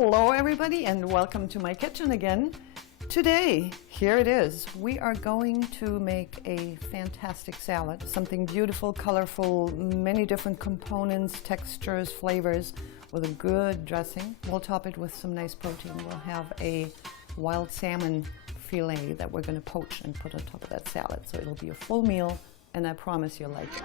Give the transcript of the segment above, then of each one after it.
Hello everybody and welcome to my kitchen again. Today, here it is. We are going to make a fantastic salad. Something beautiful, colorful, many different components, textures, flavors with a good dressing. We'll top it with some nice protein. We'll have a wild salmon fillet that we're going to poach and put on top of that salad. So it'll be a full meal and I promise you'll like it.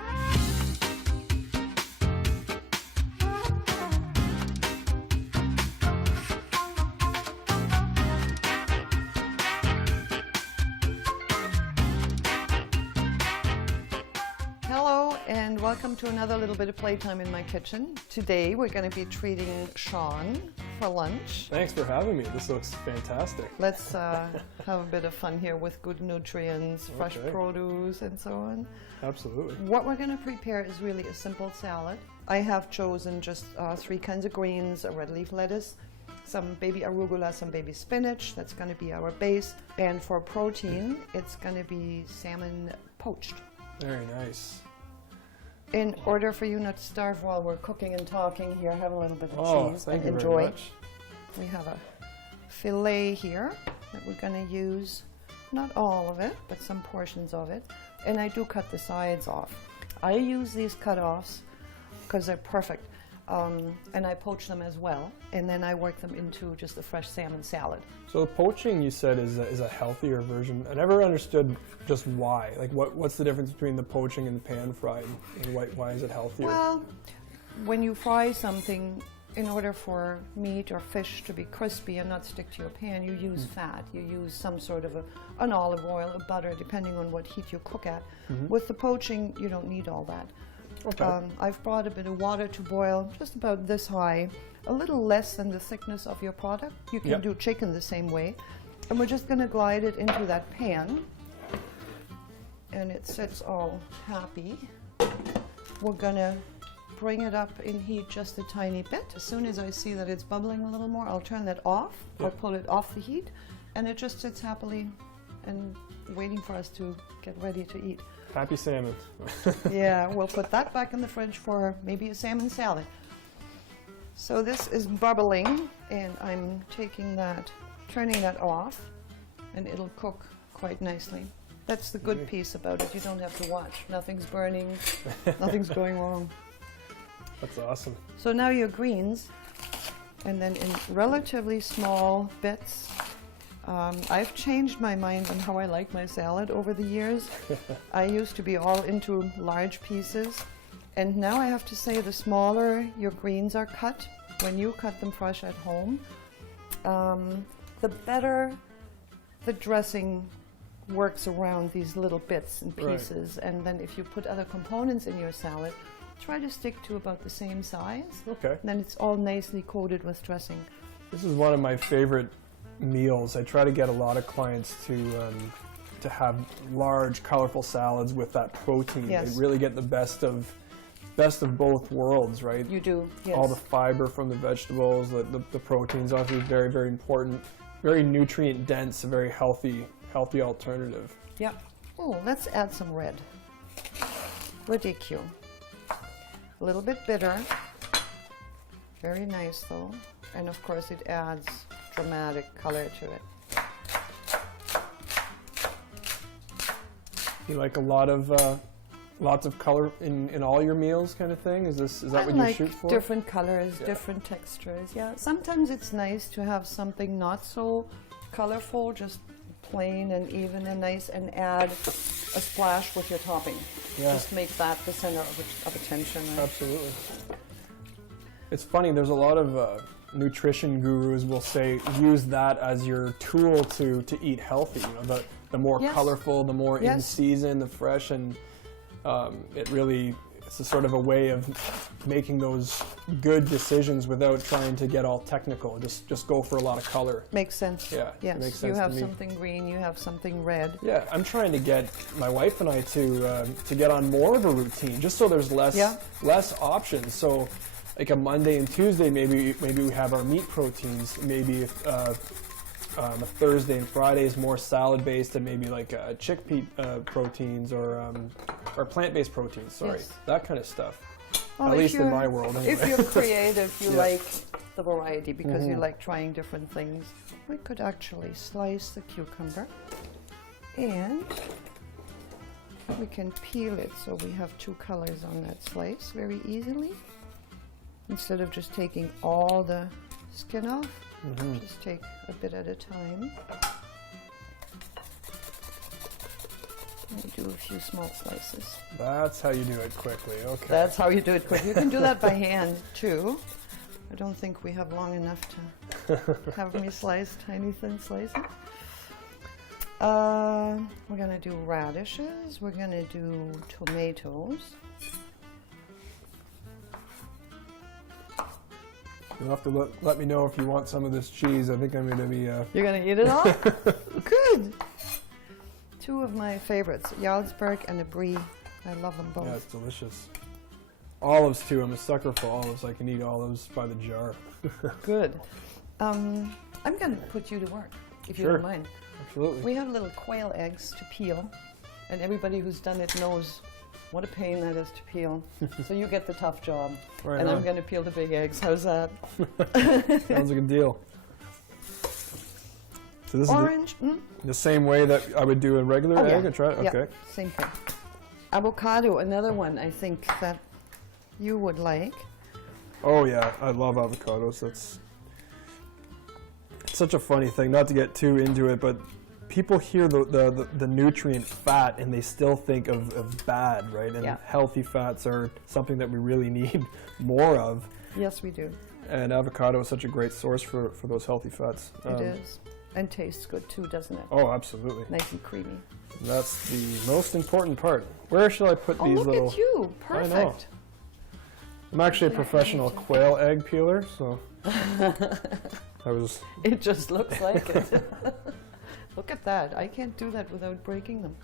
Hello and welcome to another little bit of playtime in my kitchen. Today we're going to be treating Shawn for lunch. Thanks for having me. This looks fantastic. Let's have a bit of fun here with good nutrients, fresh produce and so on. Absolutely. What we're going to prepare is really a simple salad. I have chosen just 3 kinds of greens, a red leaf lettuce, some baby arugula, some baby spinach. That's going to be our base. And for protein, it's going to be salmon poached. Very nice. In order for you not to starve while we're cooking and talking here, have a little bit of cheese and thank you enjoy. very much. We have a fillet here that we're going to use, not all of it, but some portions of it. And I do cut the sides off. I use these cut-offs because they're perfect. And I poach them as well, and then I work them into just a fresh salmon salad. So poaching, you said, is a healthier version. I never understood just why. Like, what's the difference between the poaching and the pan-fried, and why is it healthier? Well, when you fry something, in order for meat or fish to be crispy and not stick to your pan, you use fat. You use some sort of an olive oil, a butter, depending on what heat you cook at. With the poaching, you don't need all that. Okay. I've brought a bit of water to boil, just about this high, a little less than the thickness of your product. You can do chicken the same way. And we're just going to glide it into that pan. And it sits all happy. We're going to bring it up in heat just a tiny bit. As soon as I see that it's bubbling a little more, I'll turn that off or pull it off the heat. And it just sits happily and waiting for us to get ready to eat. Happy salmon. Yeah, we'll put that back in the fridge for maybe a salmon salad. So this is bubbling, and I'm taking that, turning that off, and it'll cook quite nicely. That's the good piece about it. You don't have to watch. Nothing's burning, nothing's going wrong. That's awesome. So now your greens, and then in relatively small bits. I've changed my mind on how I like my salad over the years. I used to be all into large pieces, and now I have to say the smaller your greens are cut, when you cut them fresh at home, the better the dressing works around these little bits and pieces. Right. And then if you put other components in your salad, try to stick to about the same size. Okay. Then it's all nicely coated with dressing. This is one of my favorite meals. I try to get a lot of clients to have large, colorful salads with that protein. Yes. They really get the best of both worlds, right? You do, yes. All the fiber from the vegetables, the proteins, obviously very, very important. Very nutrient dense, a very healthy alternative. Yep. Oh, let's add some red. Radicchio. A little bit bitter. Very nice though. And of course it adds dramatic color to it. You like a lot of lots of color in all your meals, kind of thing? Is that what you shoot for? Different colors, different textures. Yeah. Sometimes it's nice to have something not so colorful, just plain and even and nice, and add a splash with your topping. Yeah. Just make that the center of attention. Right? Absolutely. It's funny. There's a lot of nutrition gurus will say use that as your tool to eat healthy. You know, the more colorful, the more in season, the fresh, and it's a sort of a way of making those good decisions without trying to get all technical. Just go for a lot of color. Makes sense. Yeah. Yes. Makes sense. You have something green. You have something red. Yeah. I'm trying to get my wife and I to get on more of a routine, just so there's less options. So, like a Monday and Tuesday, maybe we have our meat proteins. Maybe a Thursday and Friday is more salad based, and maybe like chickpea proteins or plant-based proteins. Sorry, that kind of stuff. Well, at least in my world. Anyway. If you're creative, you like the variety because you like trying different things. We could actually slice the cucumber and we can peel it so we have two colors on that slice very easily. Instead of just taking all the skin off, just take a bit at a time. And do a few small slices. That's how you do it quickly, okay. That's how you do it quick. You can do that by hand too. I don't think we have long enough to have me slice tiny thin slices. We're gonna do radishes. We're gonna do tomatoes. You'll have to let me know if you want some of this cheese. I think I'm gonna be... You're gonna eat it all? Good. Two of my favorites, Jarlsberg and a Brie. I love them both. Yeah, it's delicious. Olives too. I'm a sucker for olives. I can eat olives by the jar. Good. I'm going to put you to work, if you don't mind. Absolutely. We have little quail eggs to peel, and everybody who's done it knows what a pain that is to peel. So you get the tough job, Right and on. I'm going to peel the big eggs. How's that? Sounds like a deal. So this Orange. is the same way that I would do a regular egg? Yeah. Try it? Okay. Yeah, same thing. Avocado, another one I think that you would like. Oh yeah, I love avocados. It's such a funny thing, not to get too into it, but people hear the nutrient fat and they still think of bad, right? And healthy fats are something that we really need more of. Yes, we do. And avocado is such a great source for those healthy fats. It is. And tastes good too, doesn't it? Oh, absolutely. Nice and creamy. That's the most important part. Where shall I put these look little... at you. Perfect. I know. I'm actually a professional quail egg peeler, so I was... It just looks like it. Look at that. I can't do that without breaking them.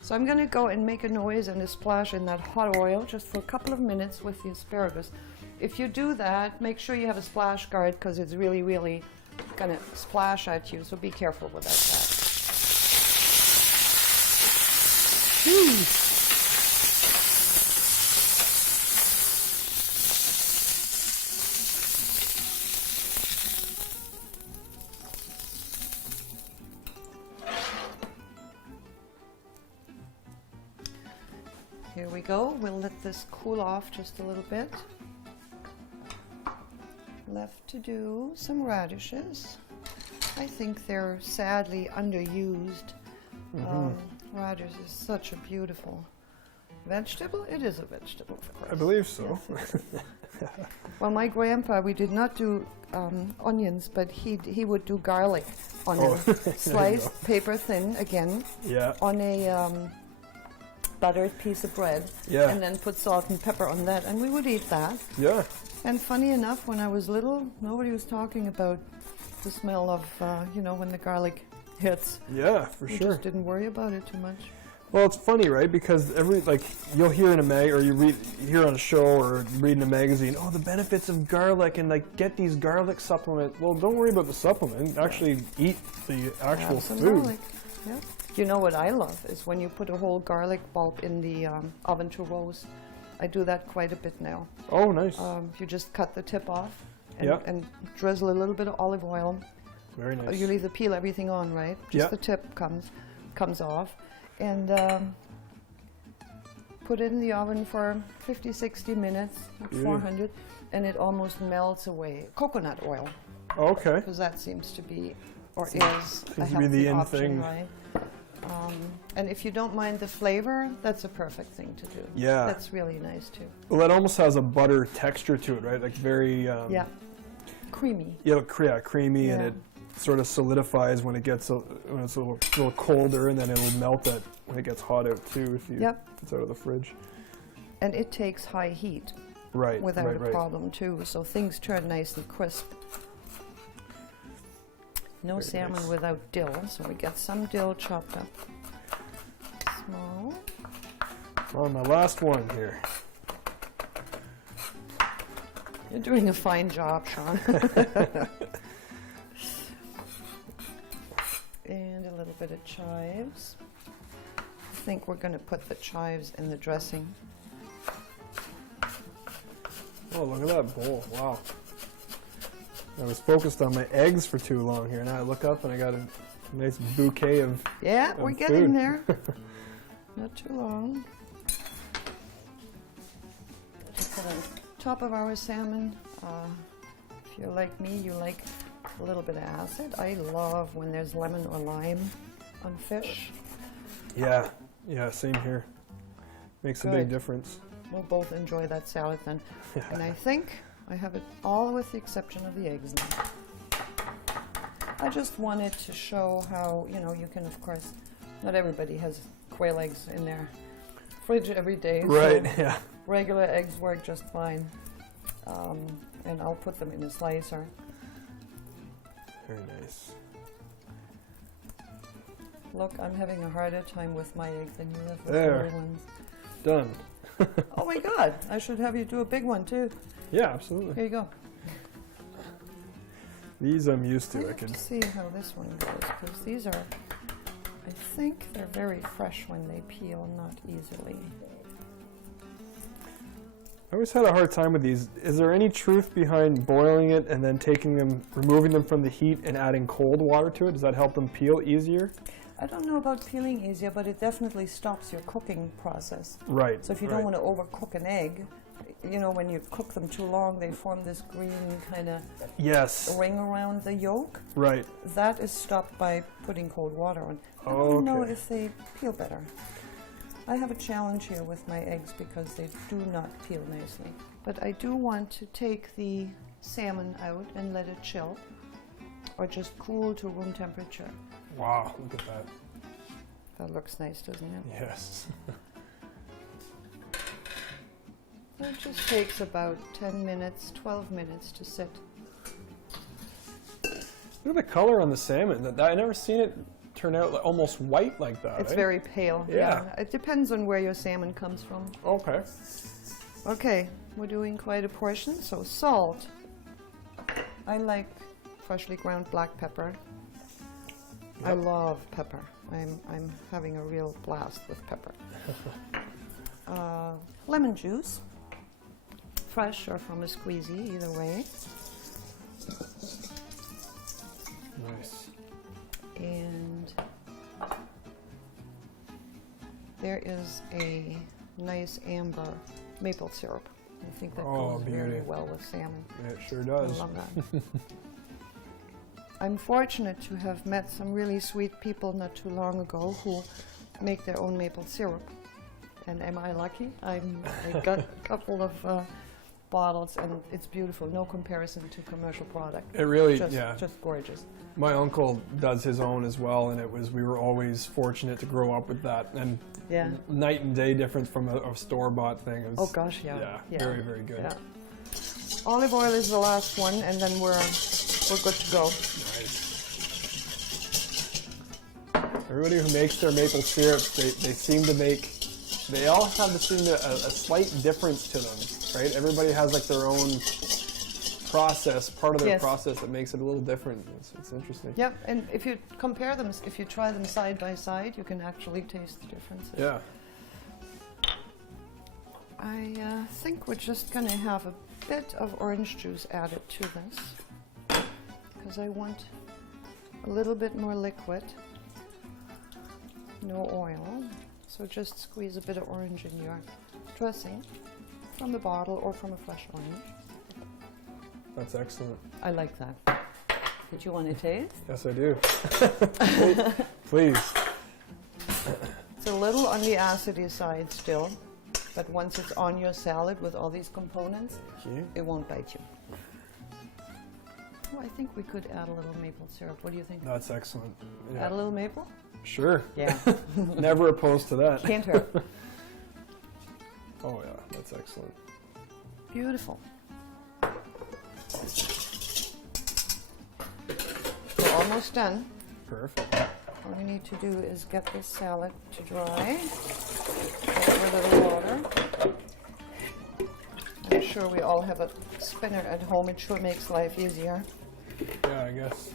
So I'm going to go and make a noise and a splash in that hot oil just for a couple of minutes with the asparagus. If you do that, make sure you have a splash guard because it's really, really going to splash at you, so be careful with that. Here we go. We'll let this cool off just a little bit. Left to do some radishes. I think they're sadly underused. Radish is such a beautiful vegetable. It is a vegetable, of course. I believe so. Yes, well, my grandpa, we did not do onions, but he would do garlic on a sliced paper thin, again, on a buttered piece of bread, and then put salt and pepper on that, and we would eat that. Yeah. And funny enough, when I was little, nobody was talking about the smell of, when the garlic hits. Yeah, for sure. We just didn't worry about it too much. Well, it's funny, right? Because you'll hear in a or you hear on a show or read in a magazine, the benefits of garlic and get these garlic supplements. Well, don't worry about the supplement. Actually, eat the actual food. Garlic. Yeah. You know what I love is when you put a whole garlic bulb in the oven to roast. I do that quite a bit now. Oh, nice. You just cut the tip off and drizzle a little bit of olive oil. Very nice. You leave the peel, everything on, right? Just the tip comes off. And put it in the oven for 50, 60 minutes at 400, and it almost melts away. Coconut oil. Okay. Because that seems to be, or is, a to be the healthy in option, thing. right? And if you don't mind the flavor, that's a perfect thing to do. Yeah. That's really nice too. Well, that almost has a butter texture to it, right? Like very... creamy. Yeah, creamy, and it sort of solidifies when it's a little colder, and then it'll melt it when it gets hot out too if it's out of the fridge. And it takes high heat without a problem too, so things turn nice and crisp. No Very salmon nice. without dill, so we get some dill chopped up small. Well, my last one here. You're doing a fine job, Shawn. And a little bit of chives. I think we're going to put the chives in the dressing. Oh, look at that bowl. Wow. I was focused on my eggs for too long here. Now I look up and I got a nice bouquet of Yeah, we're getting food. there. Not too long. Just put on top of our salmon. If you're like me, you like a little bit of acid. I love when there's lemon or lime on fish. Yeah, same here. Makes a big Good. difference. We'll both enjoy that salad then. And I think I have it all with the exception of the eggs now. I just wanted to show how, you can, of course, not everybody has quail eggs in their fridge every day. Right, so yeah. regular eggs work just fine. And I'll put them in a slicer. Very nice. Look, I'm having a harder time with my eggs than you have with There. the little ones. Done. Oh my God, I should have you do a big one too. Yeah, absolutely. Here you go. These I'm used I to. I have can. to see how this one goes, because these are, I think they're very fresh when they peel, not easily. I always had a hard time with these. Is there any truth behind boiling it and then removing them from the heat and adding cold water to it? Does that help them peel easier? I don't know about peeling easier, but it definitely stops your cooking process. Right. So if you don't want to overcook an egg, when you cook them too long, they form this green kind of Yes. ring around the yolk. Right. That is stopped by putting cold water on. I don't know Okay. if they peel better. I have a challenge here with my eggs because they do not peel nicely. But I do want to take the salmon out and let it chill, or just cool to room temperature. Wow, look at that. That looks nice, doesn't it? Yes. It just takes about 10 minutes, 12 minutes to sit. Look at the color on the salmon. I never seen it turn out almost white like that. It's eh? very pale. Yeah. It depends on where your salmon comes from. Okay. Okay, we're doing quite a portion. So salt. I like freshly ground black pepper. I Yep. love pepper. I'm having a real blast with pepper. Lemon juice, fresh or from a squeezy, either way. Nice. And there is a nice amber maple syrup. I think that goes very beauty. well with salmon. It sure I does. love that. I'm fortunate to have met some really sweet people not too long ago who make their own maple syrup. And am I lucky? I got a couple of bottles, and it's beautiful. No comparison to commercial product. It really, Just gorgeous. My uncle does his own as well, and we were always fortunate to grow up with that. And Yeah. night and day difference from a store-bought thing. Oh gosh, yeah. Very, very good. Yeah. Olive oil is the last one, and then we're good to go. Nice. Everybody who makes their maple syrups, they all have a slight difference to them, right? Everybody has like their own process, part of their Yes. process that makes it a little different. It's interesting. Yep, and if you compare them, if you try them side by side, you can actually taste the differences. Yeah. I think we're just going to have a bit of orange juice added to this, because I want a little bit more liquid, no oil. So just squeeze a bit of orange in your dressing from the bottle or from a fresh orange. That's excellent. I like that. Did you want to taste? Yes, I do. Please. It's a little on the acidy side still, but once it's on your salad with all these components, Thank you. it won't bite you. Oh, I think we could add a little maple syrup. What do you think? That's excellent. Yeah. Add a little maple? Sure. Yeah. Never opposed to that. Can't hurt. Oh yeah, that's excellent. Beautiful. We're almost done. Perfect. All we need to do is get this salad to dry. Add a little water. I'm sure we all have a spinner at home. It sure makes life easier. Yeah, I guess.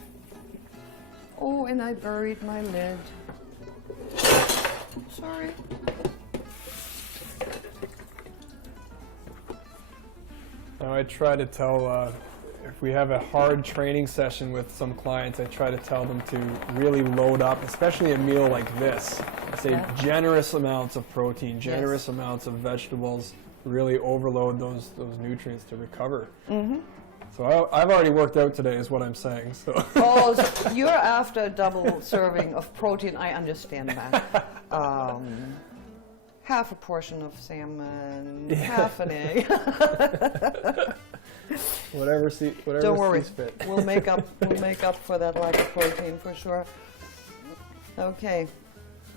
Oh, and I buried my lid. Sorry. Now I try to tell if we have a hard training session with some clients, I try to tell them to really load up, especially a meal like this. I say generous amounts of protein, generous amounts of vegetables, really overload those nutrients to recover. So I've already worked out today is what I'm saying. So. Oh, so you're after a double serving of protein. I understand that. Half a portion of salmon, half an egg. whatever Don't worry, sees fit. we'll make up for that lack of protein for sure. Okay,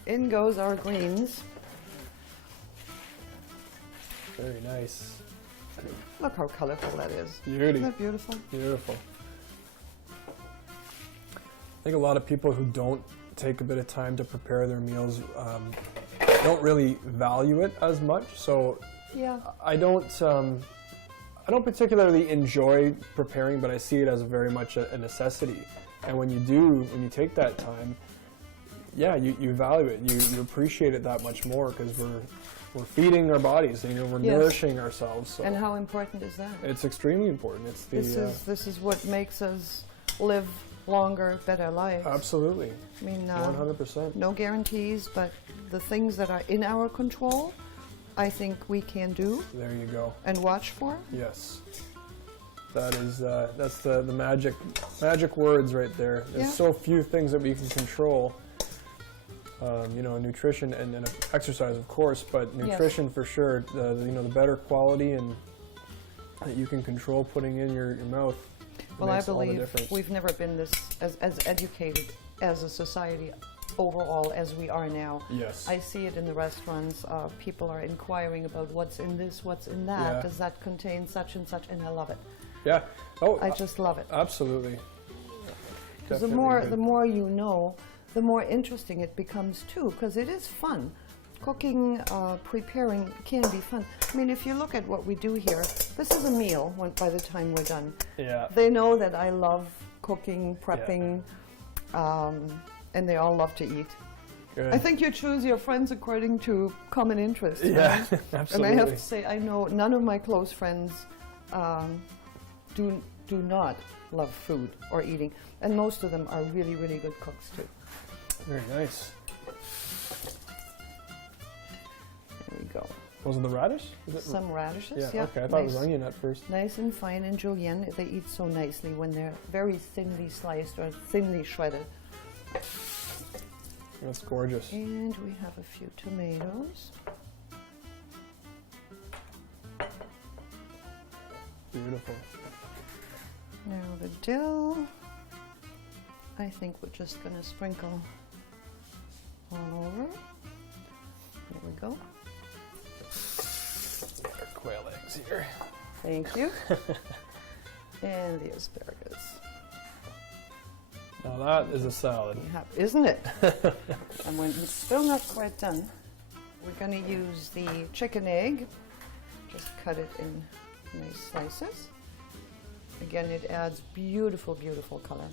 in goes our greens. Very nice. Look how colorful that is. Beauty. Isn't that beautiful? Beautiful. I think a lot of people who don't take a bit of time to prepare their meals don't really value it as much. So Yeah. I don't particularly enjoy preparing, but I see it as very much a necessity. And when you take that time, yeah, you value it. You appreciate it that much more because we're feeding our bodies. We're nourishing ourselves. So And how important is that? it's extremely important. It's the This is what makes us live longer, better lives. absolutely I mean, 100%. no guarantees, but the things that are in our control, I think we can do There you go. and watch for. Yes. That's the magic words right there. There's Yeah. so few things that we can control. Nutrition and exercise, of course, but nutrition for sure. The better quality and that you can control putting in your mouth. Well, I makes all the believe difference. we've never been this as educated as a society overall as we are now. Yes. I see it in the restaurants. People are inquiring about what's in this, what's in that. Yeah. Does that contain such and such? And I love it. Yeah. Oh, I just love it. absolutely. 'Cause the more you know, the more interesting it becomes too, because it is fun. Cooking, preparing can be fun. I mean, if you look at what we do here, this is a meal by the time we're done. Yeah. They know that I love cooking, prepping, and they all love to eat. Good. I think you choose your friends according to common interests. Yeah, right? absolutely. And I have to say, I know none of my close friends do not love food or eating, and most of them are really, really good cooks too. Very nice. There we go. Was it the radish? Is it Some radishes. yeah. Yeah. Okay. I thought it was onion at first. Nice and fine and julienne. They eat so nicely when they're very thinly sliced or thinly shredded. That's gorgeous. And we have a few tomatoes. Beautiful. Now the dill, I think we're just going to sprinkle all over. There we go. Our quail eggs here. Thank you. And the asparagus. Now that is a salad. Isn't it? And when it's still not quite done, we're going to use the chicken egg. Just cut it in nice slices. Again, it adds beautiful, beautiful color.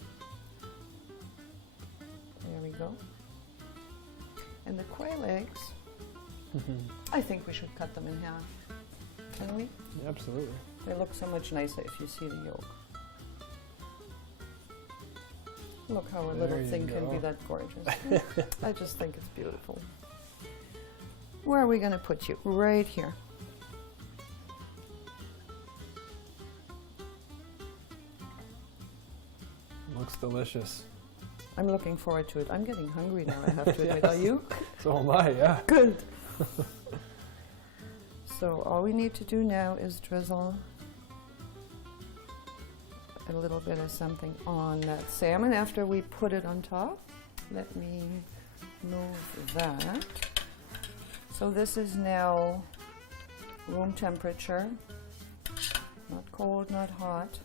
There we go. And the quail eggs, I think we should cut them in half. Can we? Yeah, absolutely. They look so much nicer if you see the yolk. Look how a There little you thing can be go. that gorgeous. I just think it's beautiful. Where are we going to put you? Right here. Looks delicious. I'm looking forward to it. I'm getting hungry now, I have to admit. Are Yes. you? So am I, yeah. Good. So all we need to do now is drizzle a little bit of something on that salmon after we put it on top. Let me move that. So this is now room temperature. Not cold, not hot.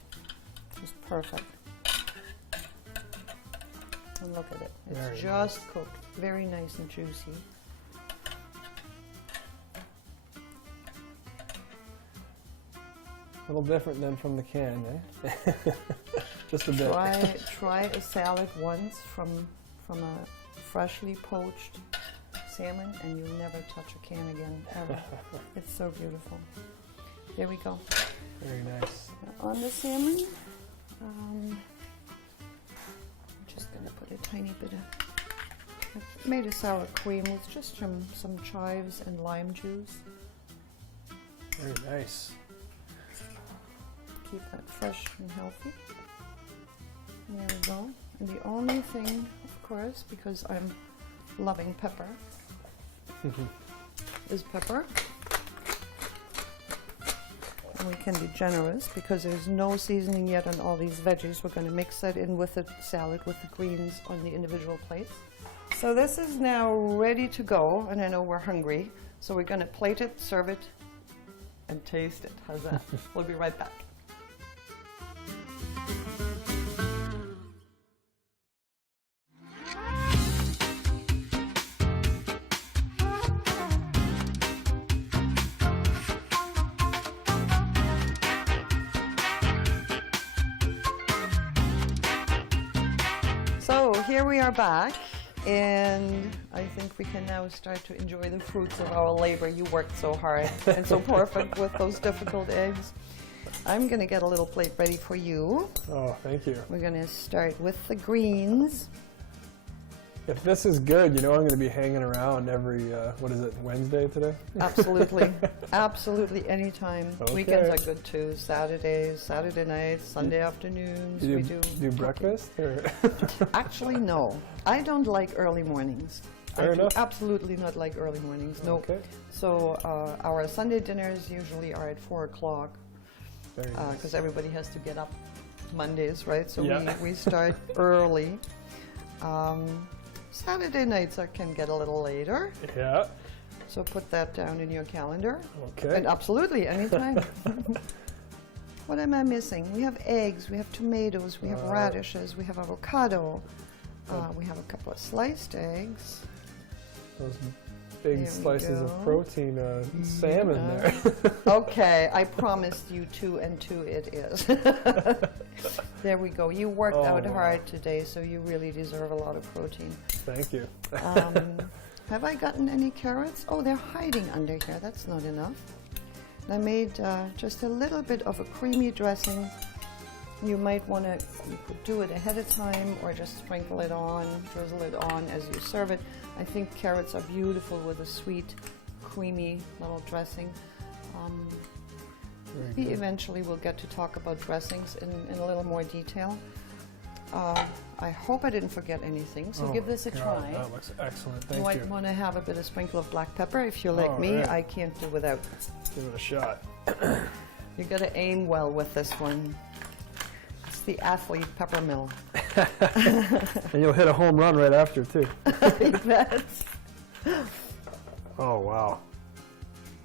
Just perfect. And look at it. It's Very just cooked. Very nice and juicy. A little different than from the can, eh? Just a bit. Try a salad once from a freshly poached salmon, and you'll never touch a can again, ever. It's so beautiful. There we go. Very nice. Now on the salmon, I'm just going to put a tiny bit of, I made a sour cream with just some chives and lime juice. Very nice. Keep that fresh and healthy. And there we go. And the only thing, of course, because I'm loving pepper, is pepper. And we can be generous because there's no seasoning yet on all these veggies. We're going to mix that in with the salad, with the greens on the individual plates. So this is now ready to go, and I know we're hungry, so we're going to plate it, serve it, and taste it. How's that? We'll be right back. So here we are back, and I think we can now start to enjoy the fruits of our labor. You worked so hard and so perfect with those difficult eggs. I'm going to get a little plate ready for you. Oh, thank you. We're going to start with the greens. If this is good, you know I'm going to be hanging around every, what is it, Wednesday today? Absolutely. Absolutely, anytime. Okay. Weekends are good too. Saturdays, Saturday nights, Sunday afternoons. Do you we do breakfast? Or? Actually, no. I don't like early mornings. Fair I do enough. absolutely not like early mornings. No. Okay. So our Sunday dinners usually are at 4 o'clock Very nice. because everybody has to get up Mondays, right? So Yeah. we start early. Saturday nights can get a little later. Yeah. So put that down in your calendar. Okay. And absolutely, anytime. What am I missing? We have eggs, we have tomatoes, we have radishes, we have avocado. We have a couple of sliced eggs. Those big There we slices go. of protein salmon there. Okay, I promised you 2 and 2 it is. There we go. You worked out wow. hard today, so you really deserve a lot of protein. Thank you. Have I gotten any carrots? Oh, they're hiding under here. That's not enough. I made just a little bit of a creamy dressing. You might want to do it ahead of time or just sprinkle it on, drizzle it on as you serve it. I think carrots are beautiful with a sweet, creamy little dressing. We eventually will get to talk about dressings in a little more detail. I hope I didn't forget anything, so give this a try. That looks excellent. Thank You might you. want to have a bit of sprinkle of black pepper. If you're like me, right. I can't do without. Give it a shot. You got to aim well with this one. It's the athlete pepper mill. And you'll hit a home run right after, too. You bet. Oh, wow.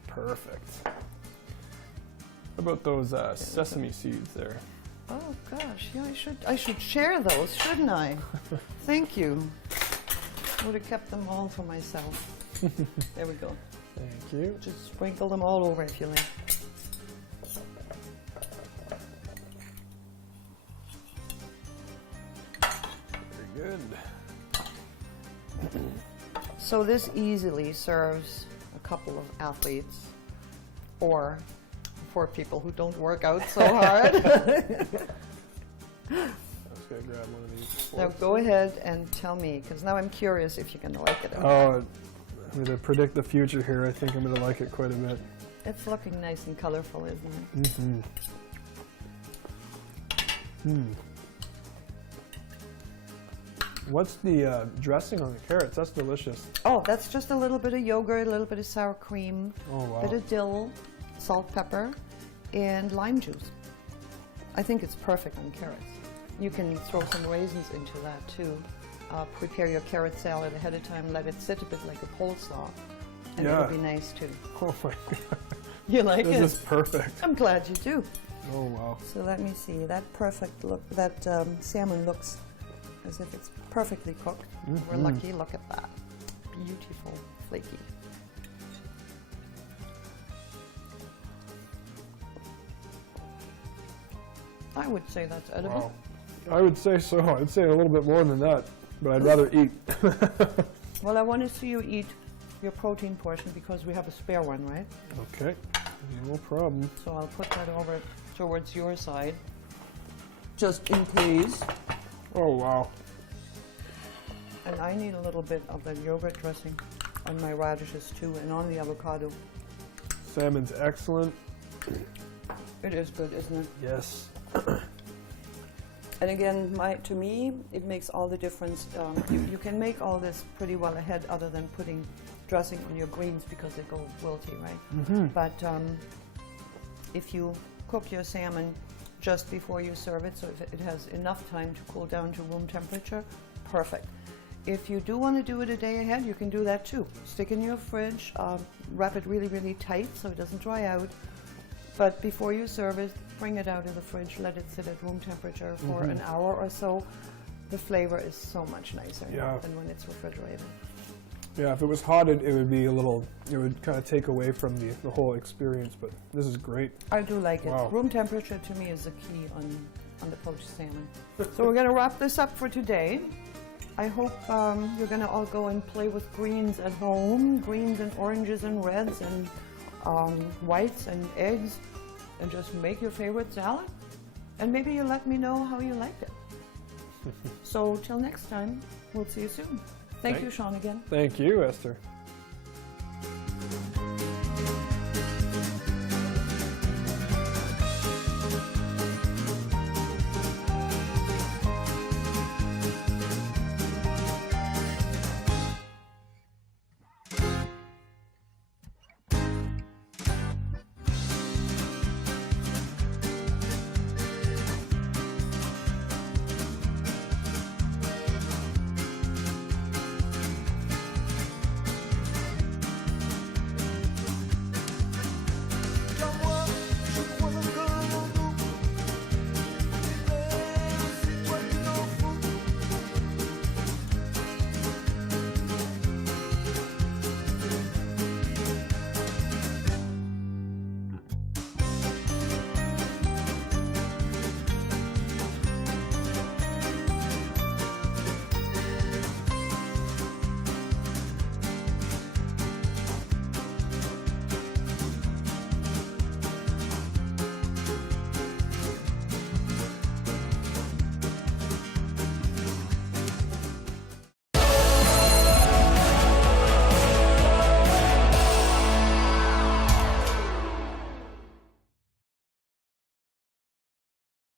Perfect. How about those sesame seeds there? Oh gosh, yeah, I should share those, shouldn't I? Thank you. Would have kept them all for myself. There we go. Thank you. Just sprinkle them all over if you like. Very good. So this easily serves a couple of athletes or for people who don't work out so hard. I was going to grab one of these. Now go ahead and tell me, because now I'm curious if you're going to like it. Oh, I'm going to predict the future here. I think I'm going to like it quite a bit. It's looking nice and colorful, isn't it? Mm-hmm. Mm. What's the dressing on the carrots? That's delicious. Oh, that's just a little bit of yogurt, a little bit of sour cream, Oh, wow. bit of dill, salt, pepper, and lime juice. I think it's perfect on carrots. You can throw some raisins into that too. Prepare your carrot salad ahead of time, let it sit a bit like a coleslaw, and Yeah. it'll be nice too. Oh, my God. You like it? This is perfect. I'm glad you do. Oh, wow. So let me see, that perfect look, that salmon looks as if it's perfectly cooked. We're lucky, look at that. Beautiful, flaky. I would say that's edible. Wow. I would say so. I'd say a little bit more than that, but I'd rather eat. Well, I want to see you eat your protein portion because we have a spare one, right? Okay, no problem. So I'll put that over towards your side. just in case. Oh, wow. And I need a little bit of the yogurt dressing on my radishes too, and on the avocado. Salmon's excellent. It is good, isn't it? Yes. And again, to me, it makes all the difference. You can make all this pretty well ahead, other than putting dressing on your greens because they go wilty, right? Mm-hmm. But if you cook your salmon just before you serve it, so if it has enough time to cool down to room temperature, perfect. If you do want to do it a day ahead, you can do that too. Stick in your fridge, wrap it really, really tight so it doesn't dry out. But before you serve it, bring it out of the fridge, let it sit at room temperature for an hour or so. The flavor is so much nicer than when it's refrigerated. Yeah, if it was hot, it would be a little, it would kind of take away from the whole experience, but this is great. I do like it. Wow. Room temperature to me is the key on the poached salmon. So we're going to wrap this up for today. I hope you're going to all go and play with greens at home, greens and oranges and reds and whites and eggs, and just make your favorite salad. And maybe you let me know how you liked it. So till next time, we'll see you soon. Thank you, Shawn, again. Thank you, Esther.